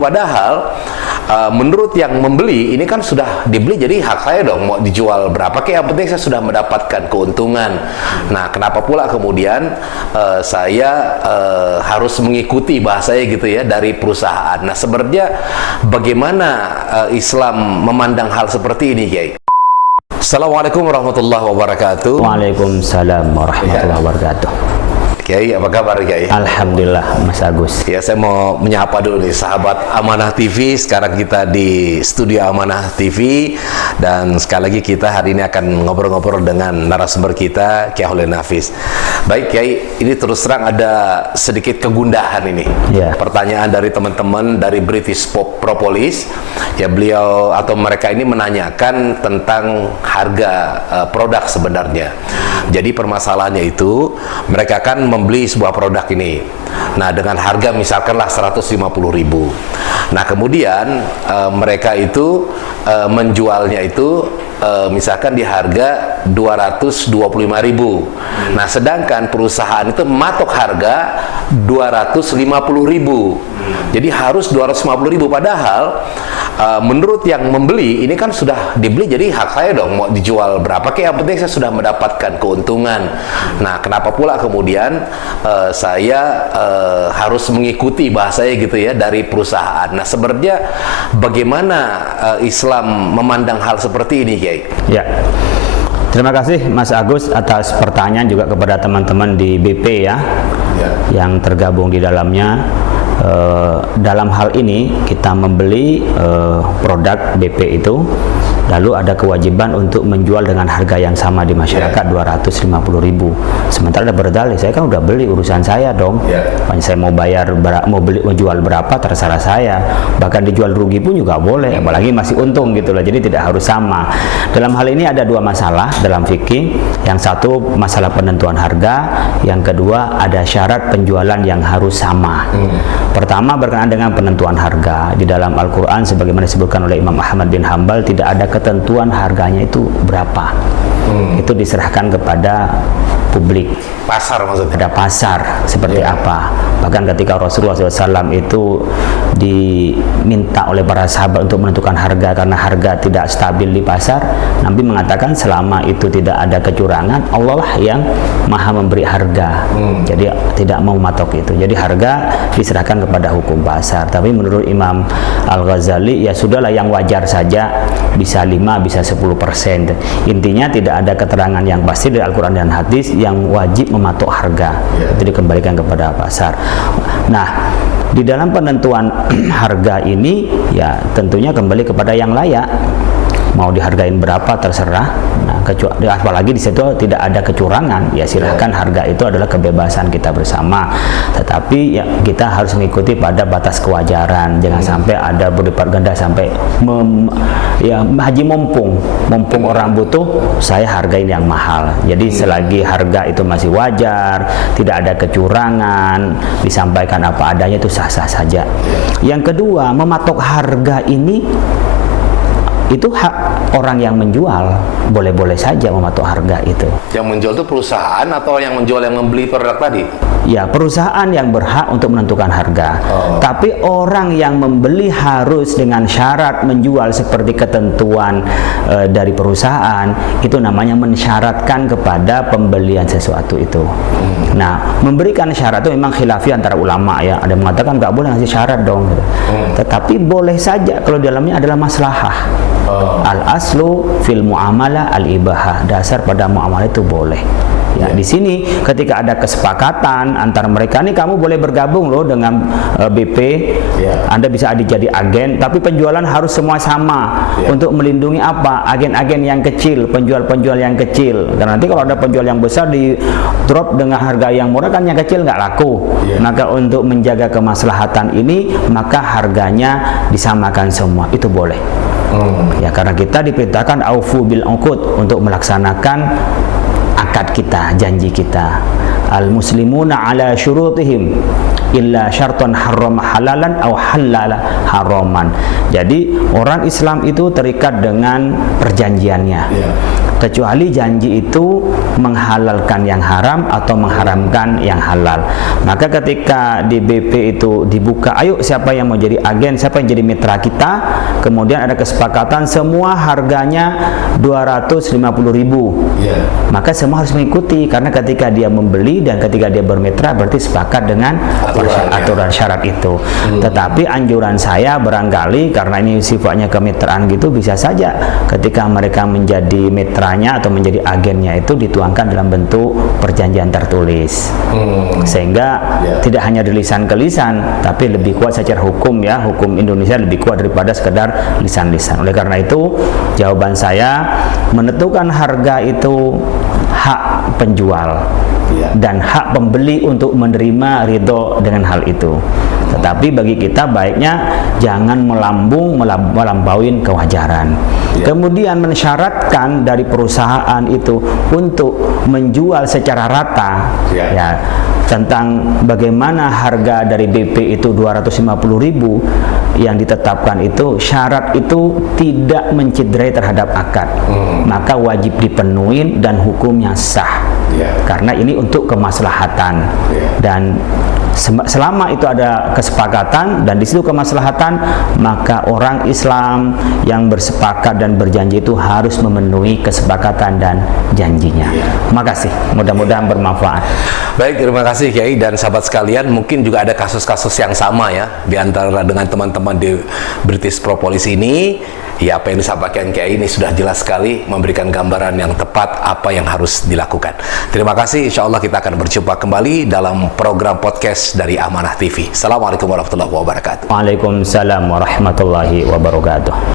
padahal menurut yang membeli ini kan sudah dibeli, jadi hak saya dong mau dijual berapa kayak, yang penting saya sudah mendapatkan keuntungan. Nah, kenapa pula kemudian saya harus mengikuti bahasanya gitu ya dari perusahaan. Nah, sebenarnya bagaimana Islam memandang hal seperti ini, Kiai? Assalamualaikum warahmatullahi wabarakatuh. Waalaikumsalam warahmatullahi wabarakatuh. Kiai, apa kabar Kiai? Alhamdulillah, Mas Agus. Ya, saya mau menyapa dulu nih sahabat Amanah TV. Sekarang kita di studio Amanah TV, dan sekali lagi kita hari ini akan ngobrol-ngobrol dengan narasumber kita, Kiai Holil Nafis. Baik Kiai, ini terus terang ada sedikit kegundahan ini. Ya. Pertanyaan dari teman-teman dari British Propolis, ya beliau atau mereka ini menanyakan tentang harga produk sebenarnya. Jadi permasalahannya itu mereka kan membeli sebuah produk ini. Nah, dengan harga misalkanlah 150.000. Nah, kemudian mereka itu menjualnya itu misalkan di harga 225.000. Nah, sedangkan perusahaan itu mematok harga 250.000. Jadi harus 250.000, padahal menurut yang membeli ini kan sudah dibeli, jadi hak saya dong mau dijual berapa kayak, yang penting saya sudah mendapatkan keuntungan. Nah, kenapa pula kemudian saya harus mengikuti bahasanya gitu ya dari perusahaan. Nah, sebenarnya bagaimana Islam memandang hal seperti ini, Kiai? Ya. Terima kasih Mas Agus atas pertanyaan, juga kepada teman-teman di BP ya, yang tergabung di dalamnya. Dalam hal ini kita membeli produk BP itu, lalu ada kewajiban untuk menjual dengan harga yang sama di masyarakat, 250.000. Sementara ada berdalih, saya kan udah beli, urusan saya dong. Saya mau bayar, mau jual berapa terserah saya. Bahkan dijual rugi pun juga boleh, apalagi masih untung gitu loh. Jadi tidak harus sama. Dalam hal ini ada dua masalah dalam fikih. Yang satu masalah penentuan harga, yang kedua ada syarat penjualan yang harus sama. Pertama, berkenaan dengan penentuan harga. Di dalam Al-Quran sebagaimana disebutkan oleh Imam Ahmad bin Hanbal, tidak ada ketentuan harganya itu berapa. Itu diserahkan kepada publik. Pasar maksudnya? Ada pasar seperti apa. Bahkan ketika Rasulullah SAW itu diminta oleh para sahabat untuk menentukan harga karena harga tidak stabil di pasar, Nabi mengatakan selama itu tidak ada kecurangan, Allah lah yang maha memberi harga. Jadi tidak mau matok itu. Jadi harga diserahkan kepada hukum pasar. Tapi menurut Imam Al-Ghazali, ya sudahlah, yang wajar saja, bisa 5, bisa 10%. Intinya tidak ada keterangan yang pasti dari Al-Quran dan hadis yang wajib mematok harga. Itu dikembalikan kepada pasar. Nah, di dalam penentuan harga ini ya tentunya kembali kepada yang layak. Mau dihargain berapa terserah. Nah, apalagi di situ tidak ada kecurangan, ya silahkan, harga itu adalah kebebasan kita bersama. Tetapi ya kita harus mengikuti pada batas kewajaran. Jangan sampai ada berlipat ganda sampai haji mumpung orang butuh, saya hargain yang mahal. Jadi selagi harga itu masih wajar, tidak ada kecurangan, disampaikan apa adanya, itu sah-sah saja. Yang kedua, mematok harga ini itu hak orang yang menjual, boleh-boleh saja mematok harga itu. Yang menjual itu perusahaan atau yang menjual yang membeli produk tadi? Ya, perusahaan yang berhak untuk menentukan harga. Tapi orang yang membeli harus dengan syarat menjual seperti ketentuan dari perusahaan, itu namanya mensyaratkan kepada pembelian sesuatu itu. Nah, memberikan syarat itu memang khilafi antara ulama ya. Ada yang mengatakan nggak boleh ngasih syarat dong. Tetapi boleh saja kalau di dalamnya adalah maslahah. Al-aslu fil muamalah al-ibahah. Dasar pada muamalah itu boleh. Ya, di sini ketika ada kesepakatan antara mereka, nih kamu boleh bergabung loh dengan BP, Anda bisa jadi agen, tapi penjualan harus semua sama. Untuk melindungi apa? Agen-agen yang kecil, penjual-penjual yang kecil. Karena nanti kalau ada penjual yang besar di drop dengan harga yang murah, kan yang kecil nggak laku. Maka untuk menjaga kemaslahatan ini, maka harganya disamakan semua. Itu boleh. Ya, karena kita diperintahkan aufu bil uqud, untuk melaksanakan akad kita, janji kita. Al muslimuna ala syurutihim illa syartan harrama halalan aw halala haraman. Jadi orang Islam itu terikat dengan perjanjiannya. kecuali janji itu menghalalkan yang haram atau mengharamkan yang halal. Maka ketika di BP itu dibuka, ayo siapa yang mau jadi agen, siapa yang jadi mitra kita, kemudian ada kesepakatan semua harganya 250.000, maka semua harus mengikuti, karena ketika dia membeli dan ketika dia bermitra berarti sepakat dengan aturan syarat itu. Tetapi anjuran saya barangkali karena ini sifatnya kemitraan gitu, bisa saja ketika mereka menjadi mitranya atau menjadi agennya itu dituangkan dalam bentuk perjanjian tertulis, sehingga tidak hanya di lisan ke lisan, tapi lebih kuat secara hukum ya. Hukum Indonesia lebih kuat daripada sekedar lisan-lisan. Oleh karena itu jawaban saya, menentukan harga itu hak penjual dan hak pembeli untuk menerima ridho dengan hal itu. Tetapi bagi kita baiknya jangan melampauin kewajaran. Kemudian mensyaratkan dari perusahaan itu untuk menjual secara rata, ya, tentang bagaimana harga dari BP itu 250.000 yang ditetapkan itu, syarat itu tidak mencederai terhadap akad, maka wajib dipenuhi dan hukumnya sah, karena ini untuk kemaslahatan. Dan selama itu ada kesepakatan dan di situ kemaslahatan, maka orang Islam yang bersepakat dan berjanji itu harus memenuhi kesepakatan dan janjinya. Terima kasih, mudah-mudahan bermanfaat. Baik, terima kasih Kiai dan sahabat sekalian. Mungkin juga ada kasus-kasus yang sama ya di antara dengan teman-teman di British Propolis ini. Ya, apa yang disampaikan Kiai ini sudah jelas sekali, memberikan gambaran yang tepat apa yang harus dilakukan. Terima kasih, insya Allah kita akan berjumpa kembali dalam program podcast dari Amanah TV. Assalamualaikum warahmatullahi wabarakatuh. Waalaikumsalam warahmatullahi wabarakatuh.